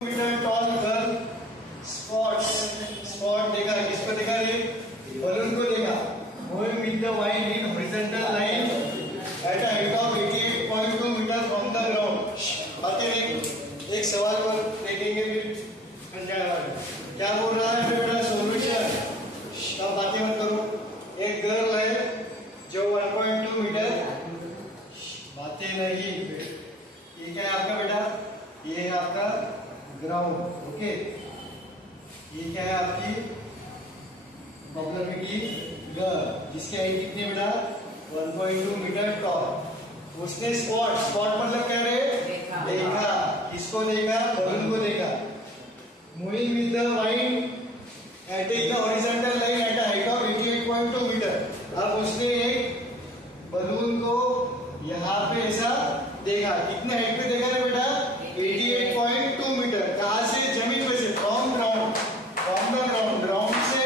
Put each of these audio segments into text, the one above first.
Metre tall girl spot देगा, किसको देगा रे? बलून को देगा। Moving with the wind in horizontal line at a height of 88.2 metre from the ground. आते हैं एक सवाल पर देखेंगे फिर क्या बोल रहा है बेटा सॉल्यूशन। अब बातें मत करो। एक गर्ल है जो 1.2 मीटर, बातें नहीं, ये क्या है आपका बेटा? ये है आपका ग्राउंड। ओके, ये क्या है आपकी प्रॉब्लमेटिक गर्ल जिसकी हाइट कितनी बेटा? 1.2 मीटर टॉल। उसने स्पॉट मतलब क्या रे? देखा। किसको देखा? बलून को देखा। Moving with the wind at the horizontal line at a height of 88.2 metre. अब उसने एक बलून को यहाँ पे ऐसा देखा। कितने हाइट पे देखा रे बेटा? 88.2 मीटर। कहां से? जमीन पे से, फ्रॉम द ग्राउंड से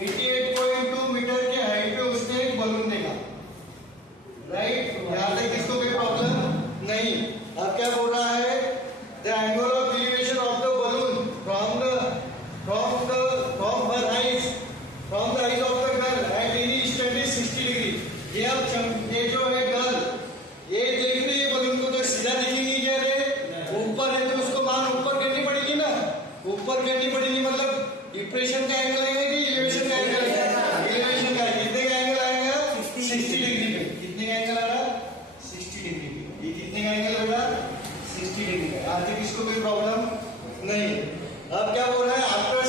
88.2 मीटर के हाइट पे उसने एक बलून देखा। राइट, यहां तक किसको कोई प्रॉब्लम नहीं। अब क्या बोल रहा है? The angle of elevation of the balloon from the eyes of the girl at any instant is 60 degree. ये जो है गर्ल, ये देख रही है बलून को, तो सीधा दिखेगी क्या रे? ऊपर है तो उसको मान ऊपर करनी पड़ेगी ना। ऊपर करनी पड़ेगी मतलब डिप्रेशन का एंगल आएगा कि एलिवेशन का एंगल आएगा? एलिवेशन का। कितने का एंगल आएगा? 60 डिग्री पे। कितने का एंगल आ रहा? 60 डिग्री पे। ये कितने का एंगल होगा? 60 डिग्री का। आज तक इसको कोई प्रॉब्लम नहीं। अब क्या बोल रहा है? After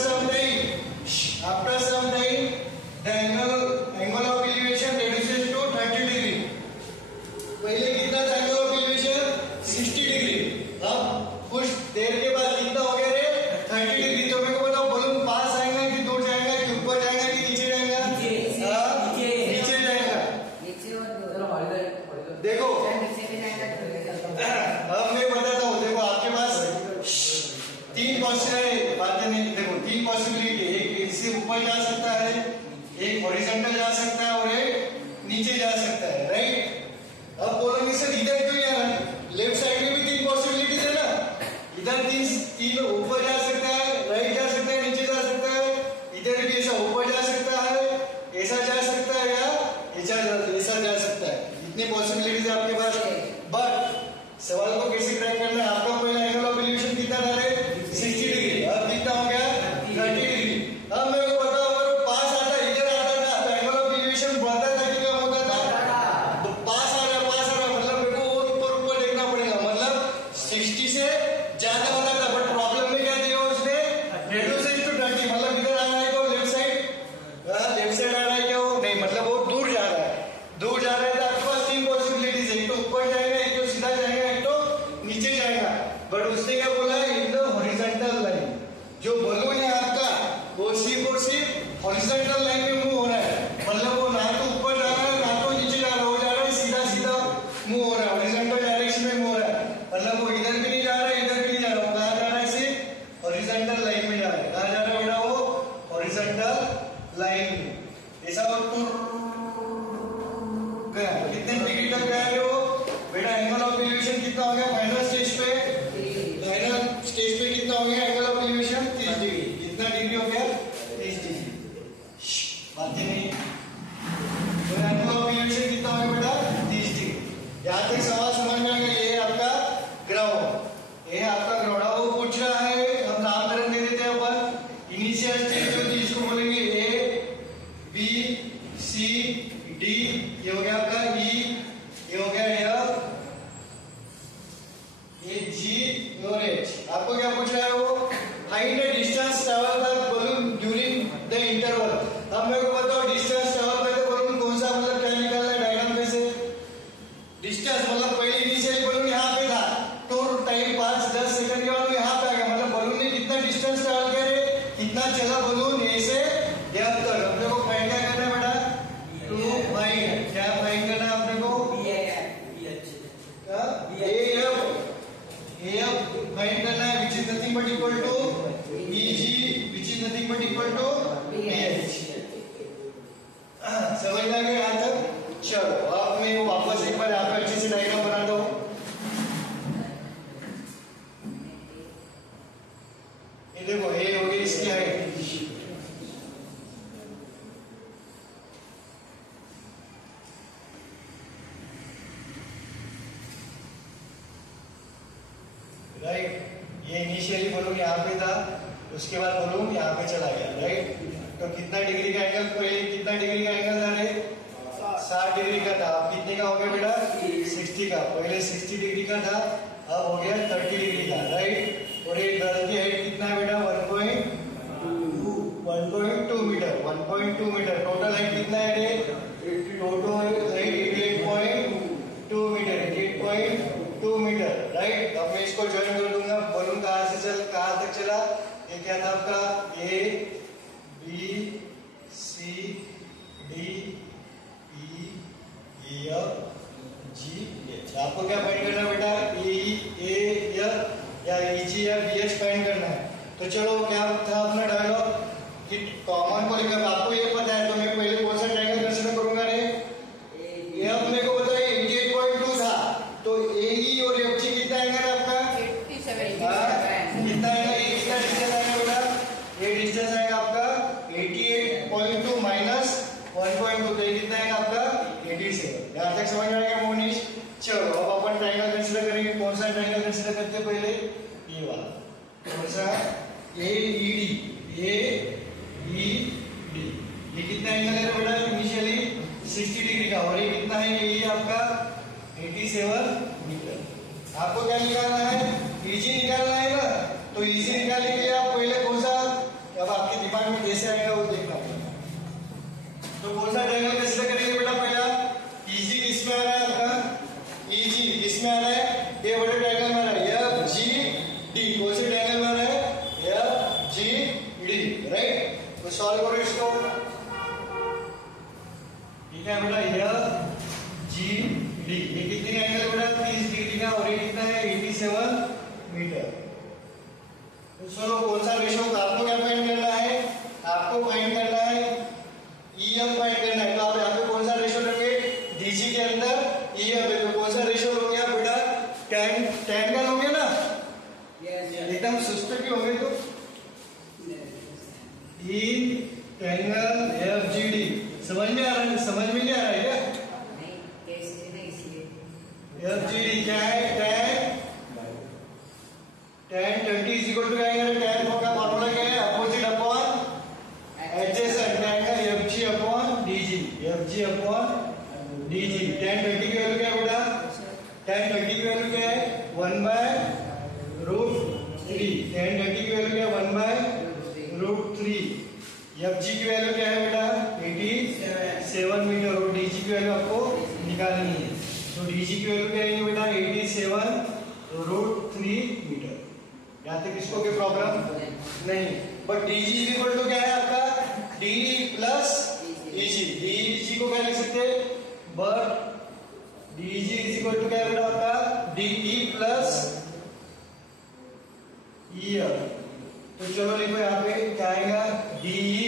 some time the angle of elevation reduces to 30 degree. पहले कितना था एंगल ऑफ एलिवेशन? 60 डिग्री। अब कुछ देर के बाद कितना हो गया रे? 30 डिग्री। तो मेरे को बताओ बलून पास आएगा कि दूर जाएगा कि ऊपर जाएगा कि नीचे जाएगा? नीचे जाएगा। देखो अब मैं बताता हूँ। देखो आपके पास तीन पॉसिबिलिटी। एक इससे ऊपर जा सकता है, एक हॉरिजॉन्टल जा सकता है और एक नीचे जा सकता है। राइट, अब बोलोगे सर इधर क्यों जा रहा है? लेफ्ट साइड में भी तीन पॉसिबिलिटीज है ना। इधर तीन ऊपर जा सकता है, राइट जा सकता है, नीचे जा सकता है। इधर भी ऐसा ऊपर जा सकता है, ऐसा जा सकता है या ऐसा जा सकता है। इतनी पॉसिबिलिटीज है आपके पास। बट सवाल को कैसे क्रैक करना है? आपका पहला एंगल ऑफ एलिवेशन कितना था रे? 60 डिग्री। अब कितना हो गया? 30 डिग्री। अब मेरे को बताओ, अगर पास आता इधर आता था तो एंगल ऑफ एलिवेशन बढ़ता था कि कम होता था? तो पास आ रहा मतलब मेरे को और ऊपर देखना पड़ेगा, मतलब 60 से ज्यादा होता था। बट प्रॉब्लम में क्या दिया उसने? Reduces to 30। मतलब इधर आ रहा है क्या? लेफ्ट साइड आ रहा है क्या? वो नहीं, मतलब वो दूर जा रहा है। तो आपके पास तीन पॉसिबिलिटीज है। एक तो ऊपर जाएगा, एक तो सीधा जाएगा, एक तो नीचे जाएगा। बट उसने क्या बोला? In the horizontal line. जो बलून है आपका वो सिर्फ और सिर्फ हॉरिजॉन्टल लाइन में मूव हो रहा है। मतलब वो ना तो ऊपर जा रहा है ना तो नीचे जा रहा है, वो जा रहा है सीधा मूव हो रहा है, हॉरिजॉन्टल डायरेक्शन में मूव हो रहा है। मतलब वो इधर भी नहीं जा रहा है, इधर भी नहीं जा रहा। वो कहाँ जा रहा है? सिर्फ हॉरिजॉन्टल लाइन में जा रहा है। कहाँ जा रहा है बेटा? वो हॉरिजॉन्टल लाइन में। ऐसा गया। कितने डिग्री तक गया है वो बेटा? एंगल ऑफ एलिवेशन कितना हो गया फाइनल स्टेज पे? कितना हो गया एंगल ऑफ एलिवेशन? 30 डिग्री। कितना डिग्री हो गया? 30 डिग्री। बातें नहीं। तो एंगल ऑफ एलिवेशन कितना हो गया बेटा? 30 डिग्री। यहाँ तक सवाल समझ में आ गया। ये है आपका ग्राउंड, ये है आपका ग्राउंड। अब वो पूछ रहा है, हम नामकरण दे देते हैं अपन। इनिशियल स्टेज जो थी इसको बोलेंगे ए बी सी डी। ये हो गया आपका ई, ये हो गया एफ, ये जी और एच। आपको क्या पूछ रहा है वो? Find the distance travel by balloon during the interval. अब मेरे को बताओ distance travel by the balloon कौन सा? मतलब क्या निकालना है डायग्राम में से? डिस्टेंस मतलब पहले इनिशियल बलून यहाँ पे था तो टाइम 5-10 सेकंड के बाद यहाँ पे आ गया। मतलब बलून ने कितना डिस्टेंस ट्रैवल किया रे? कितना चला बलून ए से एफ तक। अपने को फाइंड क्या करना है बेटा? क्या फाइंड करना है अपने को? एफ फाइंड करना है, which is nothing but equal to EG, which is nothing but equal to BH. समझ में आ गया यहाँ तक? चलो अब मैं वापस एक बार यहाँ पे अच्छे से डायग्राम बना दो। ये देखो ये हो गई इसकी हाइट, राइट। ये इनिशियली बलून यहाँ पे था, उसके बाद बलून यहाँ पे चला गया, राइट। तो कितना डिग्री का एंगल, पहले कितना डिग्री का एंगल था रे? 60 डिग्री का था। अब कितने का हो गया बेटा? 60 का। पहले 60 डिग्री का था, अब हो गया 30 डिग्री का, राइट। और ये गर्ल की हाइट कितना है बेटा? 1.2 मीटर। 1.2 मीटर। टोटल हाइट कितना है रे? Total height 88.2 metre. 88.2 metre, right. अब मैं इसको ज्वाइन कर दूंगा। बलून कहाँ तक चला? ये क्या था आपका? A B C D E F G H. आपको क्या फाइंड करना है बेटा? ए एफ या E G F B H find करना है। तो चलो क्या था अपना डायलॉग कि कॉमन को लेकर आपको ये पता है, तो मैं पहले कौन सा ट्रायंगल कंसीडर करूंगा रे? एफ मेरे को पता है 88.2 था, तो ए ई और एफ जी कितना एंगल है आपका? 87। कितना है? ये कितना डिस्टेंस आएगा बेटा? ये डिस्टेंस आएगा आपका 88.2 माइनस 1.2, तो ये कितना आएगा आपका? 87। यहाँ तक समझ में आएगा मोनिश? चलो अब अपन ट्रायंगल कंसीडर करेंगे। कौन सा ट्रायंगल कंसीडर करते हैं पहले? ये वाला। कौन सा? ए ई डी। ए ई डी। ये कितना एंगल है बेटा? इनिशियली 60 डिग्री का, और ये कितना है? ये आपका 87 मीटर। आपको क्या निकालना है? ईजी निकालना है ना। तो ईजी निकालने के लिए आप पहले कौन सा, अब आपके दिमाग में कैसे आएगा वो देखना पड़ेगा। तो कौन सा ट्रायंगल कंसीडर करेंगे बेटा? पहला ईजी किसमें आ रहा है आपका? ईजी किसमें आ रहा है? ये बड़े ट्रायंगल में आ रहा है, एफ जी डी। कौन से ट्रायंगल में आ रहा है? F G D, right. तो सॉल्व करो इसको। ठीक है बेटा, एफ जी डी। ये कितने एंगल है बेटा? 30 डिग्री का, और ये कितना है? 87 मीटर। तो सुनो, कौन सा रेशो आपको क्या फाइंड करना है? आपको फाइंड करना है ईएफ फाइंड करना है। तो आप यहाँ पे कौन सा रेशो लोगे? डीजी के अंदर ईएफ है, तो कौन सा रेशो लोगे आप बेटा? tan का लोगे ना? एकदम सुस्त भी होंगे तो E angle F G D. समझ में आ रहा है? समझ में नहीं आ रहा है क्या? एफ जी डी क्या है? tan 20 इज इक्वल टू क्या है? tan का फॉर्मूला क्या है? Opposite upon adjacent. Angle F G upon DG. F G upon DG. tan 20 की वैल्यू क्या है बेटा? tan 20 की वैल्यू क्या है? 1/√3। tan 20 की वैल्यू क्या है? 1/√3। एफ जी की वैल्यू क्या है बेटा? 87 मीटर। और डीजी की वैल्यू आपको निकालनी है। तो डीजी की वैल्यू क्या है बेटा? 87√3 मीटर। यहाँ तक इसको कोई प्रॉब्लम नहीं। But DG is equal to क्या है आपका? D plus easy. डीजी को क्या लिख सकते हैं? But DG is equal to क्या है बेटा आपका? DE plus EF. तो चलो लिखो यहाँ पे क्या आएगा? DE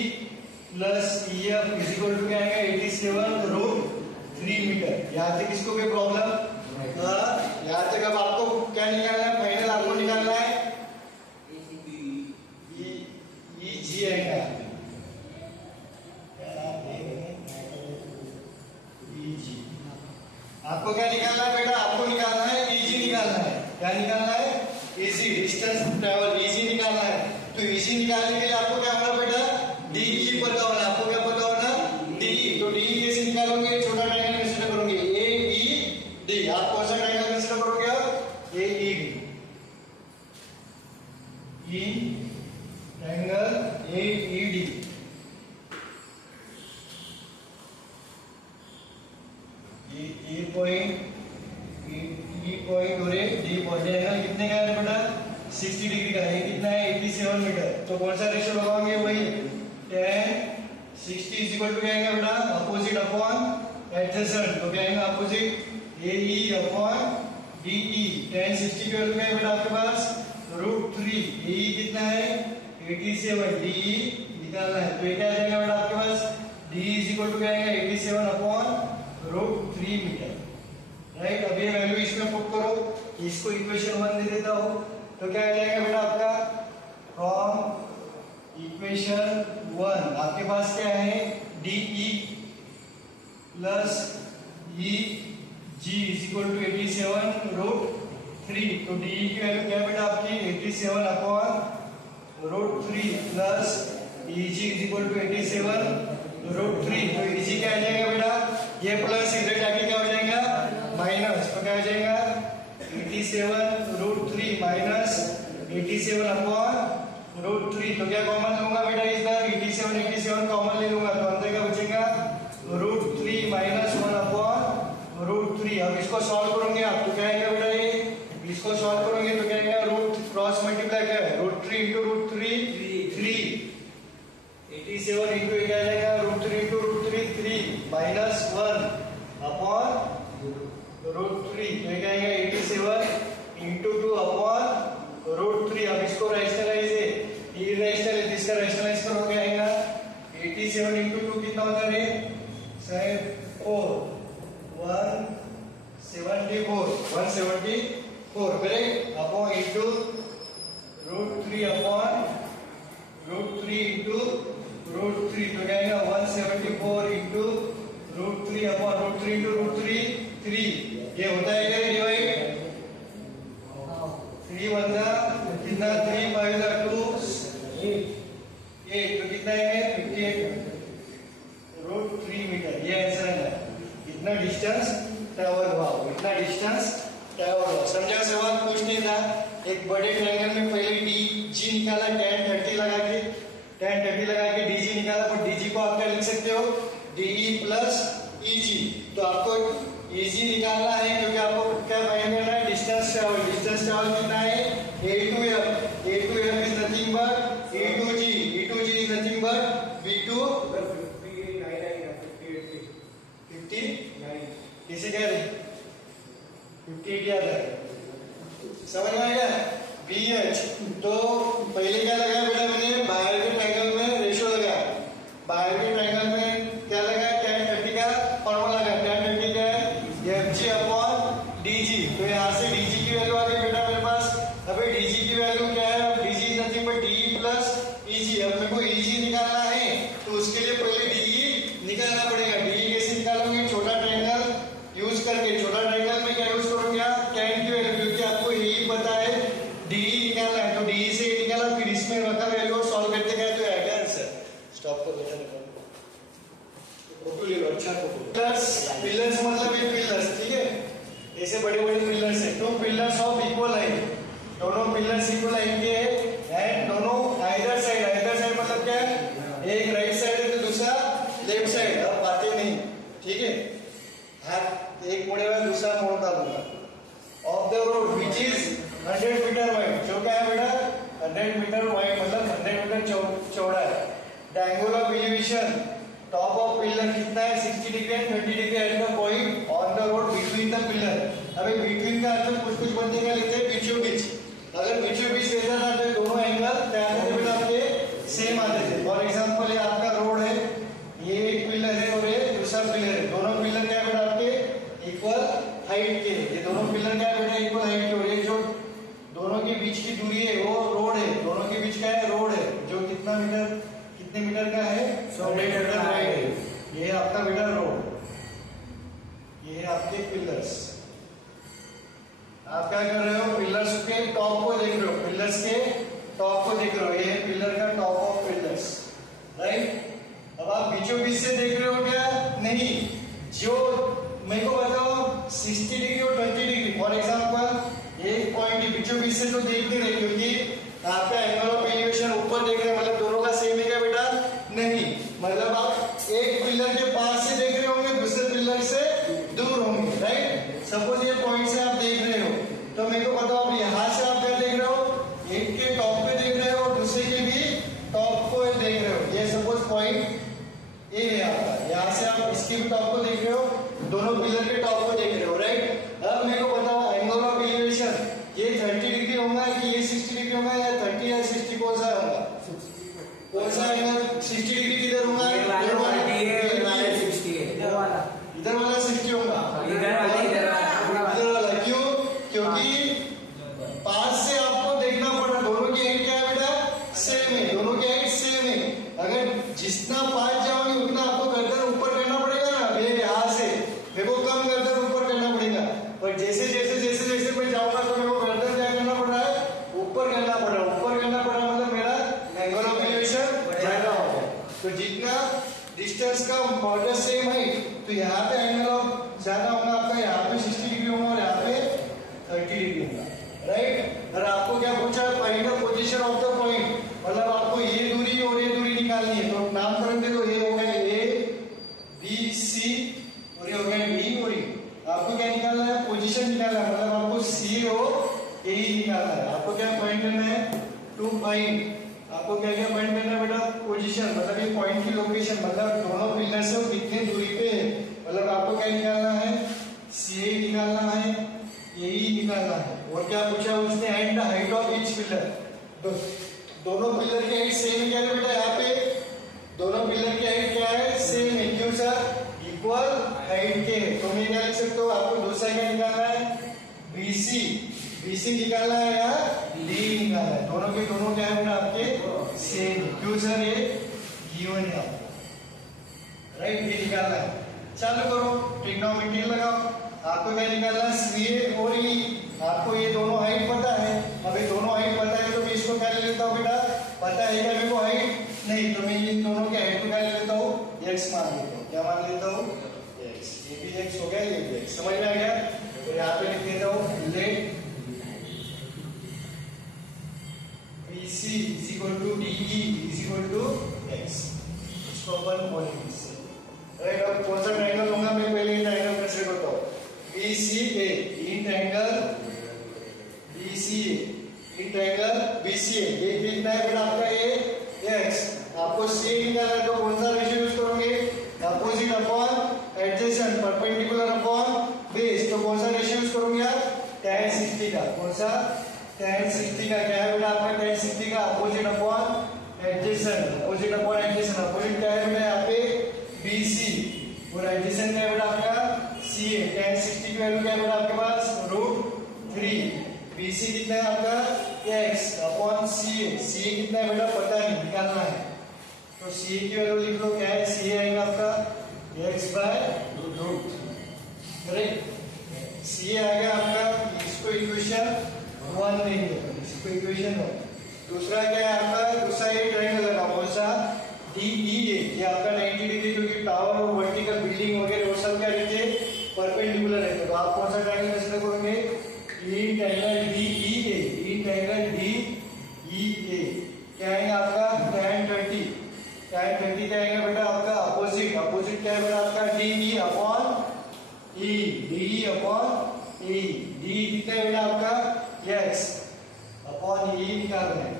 plus EF is equal to क्या आएगा? 87√3 मीटर। यहाँ तक इसको कोई प्रॉब्लम? यहाँ तक अब आपको क्या निकालना है? फाइनल आपको निकालना है जी एंगल। आपको क्या निकालना है बेटा? आपको निकालना है ईजी निकालना है। क्या निकालना है? ईजी डिस्टेंस ट्रेवल ईजी निकालना है। तो ईजी निकालने के लिए आपको क्या होना बेटा? डीई पता होना। आपको क्या पता होना? डीई। तो डीई कैसे निकालोगे? छोटा ट्रायंगल कंसीडर करोगे, ए ई डी। आप कौन सा ट्रायंगल कंसीडर करोगे? A E D. E triangle A E D. A point और डी पॉइंट। एंगल कितने का है बेटा? 60 डिग्री का। ये कितना है? 87 मीटर। तो कौन सा रेशियो लगाओगे? वही tan 60 इज इक्वल टू क्या आएगा बेटा? Opposite upon adjacent. तो क्या आएगा? Opposite A E upon D E. tan 60 की वैल्यू क्या है बेटा आपके पास? √3। ए ई कितना है? 87। डी ई निकालना है, तो ये क्या आ जाएगा बेटा आपके पास? डी इज इक्वल टू क्या आएगा? 87 अपॉन √3 मीटर, राइट। अब ये वैल्यू इसमें पुट करो। इसको इक्वेशन 1 दे देता हूं, तो क्या आ जाएगा बेटा आपका? फ्रॉम तो DE की वैल्यू क्या है बेटा आपकी 87/√3 plus EG is equal to 87/√3। तो EG क्या आ जाएगा बेटा, ये प्लस इधर जाके क्या हो जाएगा माइनस, तो क्या हो जाएगा 87/√3 माइनस 87/√3। तो क्या कॉमन लूंगा बेटा इधर 87 कॉमन ले लूंगा, तो अंदर का बचेगा √3 माइनस 1/√3। अब इसको सॉल्व करोगे आप तो क्या आएगा बेटा, ये इसको सॉल्व करोगे तो क्या आएगा, रूट क्रॉस मल्टीप्लाई क्या है √3 into √3 3, 87 into क्या आ जाएगा √3 into √3 3 माइनस 1/√3। तो क्या आएगा 87 into 2/√3। अब इसको रैशनलाइज है, इरेशनल है, इसका रैशनलाइज करोगे आएगा 87 into 2 कितना होता है 174 करेक्ट, अपॉन इंटू √3 into √3। तो क्या आएगा 174 into √3 अपॉन √3 into √3 3। ये होता है क्या डिवाइड 3 बंदा कितना 3 5 2 8, तो कितना है 58 √3 मीटर। ये आंसर है ना, इतना डिस्टेंस ट्रैवल हुआ, इतना डिस्टेंस ट्रैवल हुआ। समझा सवाल कुछ नहीं था। एक बड़े ट्रायंगल में पहले DG निकाला, tan 30 लगा के DG निकाला, पर DG को आप क्या लिख सकते हो DE प्लस EG। तो आपको EG निकालना है क्योंकि आपको क्या फाइंड करना है डिस्टेंस ट्रैवल कितना है A2F is nothing but A2G is nothing but B2 किसे कह रहे 58 याद है, समझ में आएगा BH। तो पहले क्या लगाया बेटा मैंने बाहर के ट्रायंगल में रेशियो लगाया, बाहर के ट्रायंगल में क्या लगाया tan 30 का फॉर्मूला लगाया, tan 30 क्या है FG/DG। तो यहाँ से DG की वैल्यू आ गई बेटा मेरे पास। अबे DG की वैल्यू क्या है, DG is nothing but DE plus EG। अब मेरे को EG निकालना है तो उसके लिए पहले DE निकालना पड़ेगा। DE कैसे निकालोगे, छोटा ट्रायंगल यूज करके। छोटा ट्रायंगल में क्या यूज करोगे आप tan की वैल्यू, क्योंकि आपको यही पता है DE निकालना है, तो DE से निकाला, फिर इसमें रखा वैल्यू और सॉल्व करते गए तो आएगा आंसर। स्टॉप कर बेटा, अच्छा पिलर्स मतलब ये पिलर्स, ठीक है, ऐसे बड़े बड़े पिलर्स है। 2 पिलर्स ऑफ इक्वल हाइट, दोनों पिलर्स इक्वल हाइट के हैं एंड दोनों आइदर साइड मतलब क्या है, एक राइट साइड है तो दूसरा लेफ्ट साइड। अब बातें नहीं, ठीक है, हाथ एक मोड़ेगा दूसरा मोड़ डालूंगा। Of the road which is 100 metre wide, जो क्या है बेटा 100 मीटर वाइड मतलब 100 मीटर चौड़ा है। The angle of elevation top of pillar कितना है 60 degree and 20 degree at the point on the road between the pillar. अबे बिटवीन का अर्थ कुछ बंदे का लेते हैं बीचों बीच। अगर बीचों बीच लेता था तो दोनों एंगल क्या आते थे बेटा आपके सेम आते थे। फॉर एग्जांपल ये आपका रोड है, ये एक पिलर है और ये दूसरा पिलर है, दोनों पिलर क्या बेटा आपके इक्वल हाइट के। ये दोनों पिलर क्या बेटा इक्वल हाइट के, और ये जो दोनों के बीच की दूरी है वो रोड है, दोनों के बीच का है रोड है, जो कितने मीटर का है 100 मीटर वाइड है। ये है आपका बेटा रोड, ये है आपके पिलर्स। आप क्या कर रहे हो, पिलर्स के टॉप को देख रहे हो, पिलर्स के टॉप को देख रहे हो, ये पिलर का टॉप ऑफ पिलर्स, राइट। अब आप बीचों बीच से देख रहे हो क्या, नहीं, जो मेरे को बताओ 60 डिग्री और 20 डिग्री। फॉर एग्जांपल एक पॉइंट बीचों बीच से तो देख नहीं रहे, क्योंकि आपका एंगल ऑफ एलिवेशन ऊपर देख रहे हैं, मतलब दोनों का सेम है क्या बेटा, नहीं, मतलब आप एक पिलर के पास से देख रहे होंगे, दूसरे पिलर से दूर होंगे, राइट। सपोज ये पॉइंट से आप देख रहे हो, तो मेरे को बताओ आप यहाँ से आप क्या देख रहे हो, एक के टॉप पे देख रहे हो और दूसरे के भी टॉप को देख रहे हो। ये सपोज पॉइंट ए है आपका, यहाँ से आप इसके भी टॉप को देख रहे हो, दोनों पिलर के टॉप को देख रहे हो, राइट। अब मेरे को बताओ एंगल ऑफ एलिवेशन ये 30 डिग्री होगा कि ये 60 डिग्री होगा, या 30 या 60 कौन सा होगा, कौन सा एंगल 60 डिग्री किधर होगा, इधर वाला 60 होगा, इधर वाला। क्यों, क्योंकि पास से आपको देखना पड़ा, दोनों की हाइट क्या है बेटा सेम है, दोनों की हाइट सेम है। अगर जितना पास जाओगे उतना आपको गर्दन ऊपर करना पड़ेगा ना, मेरे यहाँ से मेरे को कम गर्दन ऊपर करना पड़ेगा, पर जैसे मैं जाऊंगा तो मेरे को गर्दन तो जितना डिस्टेंस का बॉर्डर सेम है तो यहाँ पे एंगल ऑफ ज्यादा होगा आपका, यहाँ पे 60 डिग्री होगा और यहाँ पे 30 डिग्री होगा, राइट। और आपको क्या पूछा है, find the position of the point, मतलब आपको ये दूरी और ये दूरी निकालनी है। तो नामकरण दे दो, ये हो गया ए बी सी और ये हो गया डी और ई। आपको क्या निकालना है, पोजीशन निकालना है, मतलब आपको सी और ए निकालना है। आपको क्या फाइंड करना है, टू फाइंड, आपको क्या क्या फाइंड करना है बेटा, पोजीशन, मतलब ये पॉइंट की लोकेशन, मतलब दोनों पिलर से कितने दूरी पे है, मतलब आपको क्या निकालना है, सी निकालना है, ए निकालना है। और क्या पूछा उसने, and the height of each pillar, दोनों पिलर की हाइट सेम है क्या बेटा, यहाँ पे दोनों पिलर की हाइट क्या है, सेम है, क्यों सर, इक्वल हाइट के। तो मैं क्या लिख सकता हूँ, आपको दूसरा क्या निकालना है, बीसी, बीसी निकालना है या डी निकालना है, दोनों के दोनों क्या है बेटा आपके सेम, क्यों सर, ये गिवन है आपको, राइट, ये निकालना है। चालू करो, ट्रिग्नोमेट्री लगाओ, आपको क्या निकालना है, सी और ई। आपको ये दोनों हाइट पता है, अब ये दोनों हाइट पता है तो मैं इसको क्या ले लेता हूँ बेटा, पता है क्या मेरे को हाइट, नहीं तो मैं इन दोनों के हाइट को क्या ले लेता हूँ, एक्स मान लेता हूँ, क्या मान लेता हूँ, एक्स, ये भी एक्स हो गया, ये भी एक्स, समझ में आ गया। तो यहाँ पे लिख देता हूँ, late BC is equal to DE is equal to x, इसको अपन बोलेंगे इससे, राइट। अब कौन सा ट्रायंगल लूंगा, मैं पहले ये ट्रायंगल कंसीडर करता हूँ, BCA, in triangle BCA, in triangle BCA, ये कितना है बेटा आपका, ये x, आपको C निकालना है तो कौन सा रेशियो यूज करोगे, opposite upon adjacent, perpendicular upon base, तो कौन सा रेशियो यूज करोगे आप, tan 60 का, कौन सा, tan 60 का क्या है बेटा आपका, tan 60 का opposite upon adjacent, opposite upon adjacent, opposite क्या है बेटा यहाँ पे BC और एडजेसेंट क्या है बेटा आपका CA। tan 60 की वैल्यू क्या है बेटा आपके पास, √3, BC कितना है आपका x अपॉन CA, CA कितना है बेटा पता नहीं, निकालना है, तो CA की वैल्यू लिख लो, क्या है, CA आएगा आपका x बाय √3, करेक्ट। CA आ गया आपका, इसको इक्वेशन 1 देंगे, इसको इक्वेशन 1। दूसरा क्या है आपका, दूसरा ये ट्रायंगल लगा, कौन सा, DEA, ये आपका 90 डिग्री, क्योंकि टावर और वर्टिकल बिल्डिंग वगैरह वो सब क्या रहते हैं, परपेंडिकुलर रहते हैं। तो आप कौन सा ट्रायंगल कंसीडर करोगे, ई ट्रायंगल DEA, ई ट्रायंगल DEA क्या है आपका, tan 30, tan 30 क्या आएगा बेटा आपका अपोजिट, अपोजिट क्या है बेटा आपका DE upon E, DE upon E, DE कितना है बेटा आपका x अपॉन E निकालना है,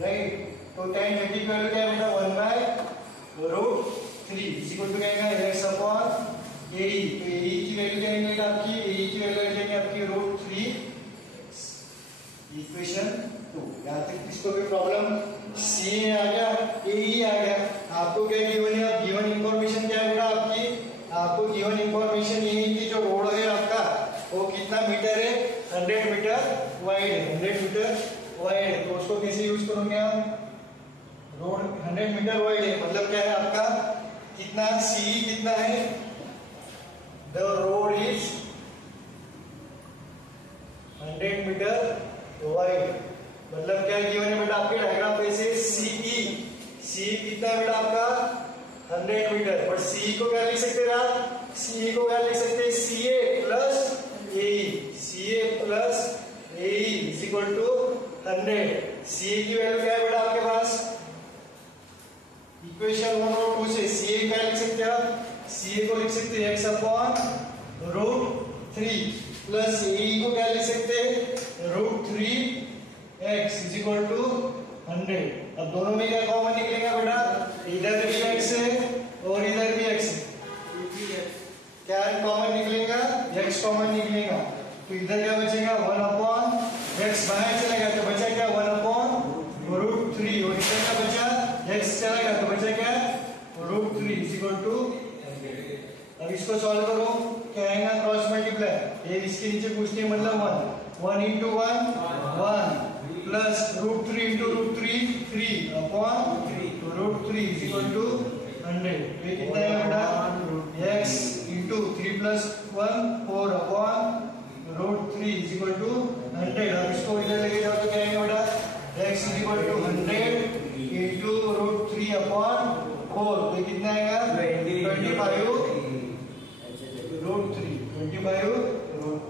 राइट। तो tan 30 की वैल्यू क्या है बेटा, 1 बाय √3 इज इक्वल टू क्या आएगा, x अपॉन AE, तो AE की वैल्यू क्या आएगी आपकी, AE की वैल्यू आ जाएगी आपकी √3, इक्वेशन 2। यहाँ तक इसको भी प्रॉब्लम, CA आ गया, AE आ गया, आपको क्या गिवन है, गिवन इंफॉर्मेशन क्या है बेटा आपकी, आपको गिवन इंफॉर्मेशन ये है कि जो रोड है आपका वो कितना मीटर है, 100 मीटर वाइड है, 100 मीटर वाइड है, तो उसको कैसे यूज करोगे आप, रोड 100 मीटर वाइड है, मतलब क्या है आपका कितना, CE कितना है, the road is 100 metre wide, मतलब क्या गिवन है बेटा आपके डायग्राम पे से, CE कितना है बेटा आपका 100 मीटर, बट CE को क्या लिख सकते हैं आप, CE को क्या लिख सकते हैं, CA plus AE, CA plus AE is equal to 100। CA की वैल्यू क्या है बेटा आपके पास, इक्वेशन 1 और 2 से CA क्या लिख सकते हैं आप, CA को लिख सकते हैं x अपॉन √3 प्लस AE को क्या लिख सकते हैं, √3x इज इक्वल टू 100। अब दोनों में क्या कॉमन निकलेगा बेटा, इधर भी x है और इधर भी x है, क्या कॉमन निकलेगा, x कॉमन निकलेगा, तो इधर क्या बचेगा, 1 अपॉन x, बाहर चलेगा तो बचा क्या, 1 अपॉन √3, और इधर क्या बचा, x चला गया तो बचा क्या, √3 इज इक्वल टू 100। अब इसको सॉल्व करो, क्या आएगा, क्रॉस मल्टीप्लाई, ये इसके नीचे पूछती है, मतलब 1 into 1 1 plus √3 into √3 3 upon √3 is equal to 100। ये कितना है बेटा, x into 3 plus 1 4 upon √3 is equal to 100। अब इसको इधर लेके जाओ तो क्या आएगा बेटा, x is equal to 100 into √3 upon 4 तो कितना आएगा 25 रूट 3 25 रूट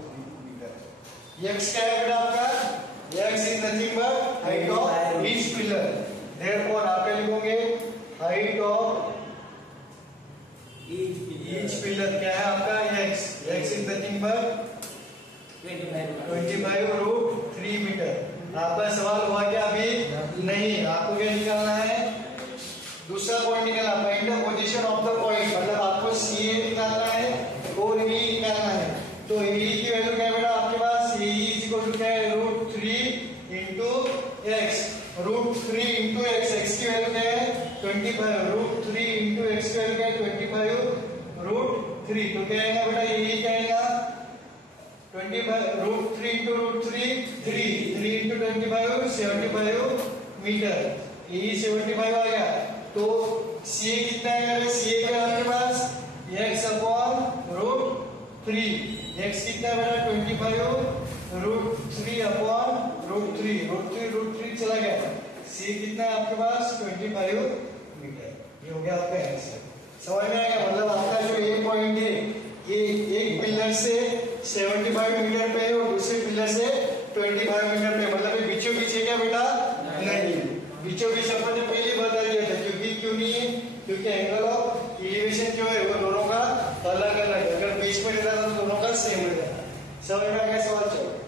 3 x क्या है बेटा आपका x is nothing but height of each pillar therefore आप क्या लिखोगे हाइट ऑफ ईच पिलर क्या है आपका x is nothing but 25 root 3 metre. आपका सवाल हुआ क्या अभी नहीं आपको क्या निकालना है दूसरा पॉइंट निकालना find the position of the point मतलब आपको CA निकालना है और AE निकालना है तो AE की वैल्यू क्या है बेटा आपके पास AE इज इक्वल टू क्या है root 3 into x root 3 into x की वैल्यू क्या है 25 रूट 3 इंटू x की वैल्यू क्या है 25 रूट 3 तो क्या आएगा बेटा AE क्या आएगा 25 root 3 into root 3 into 25 75 metre AE 75 आ गया तो CA कितना है CA क्या है आपके पास x अपॉन रूट 3 x कितना है बेटा 25 रूट 3 अपॉन रूट 3 चला गया CA कितना है आपके पास 25 मीटर ये हो गया आपका आंसर समझ में आएगा मतलब आपका जो एक पॉइंट है ये एक पिलर से 75 मीटर पे है और दूसरे पिलर से 25 मीटर पे मतलब ये बीचों बीच है क्या बेटा नहीं बीचों बीच अपन ने पहले बता दिया था क्योंकि क्यों नहीं है क्योंकि एंगल ऑफ एलिवेशन जो है वो दोनों का अलग अलग है अगर बीच में रहता तो दोनों का सेम रहता समझ में आ गया सवाल चलो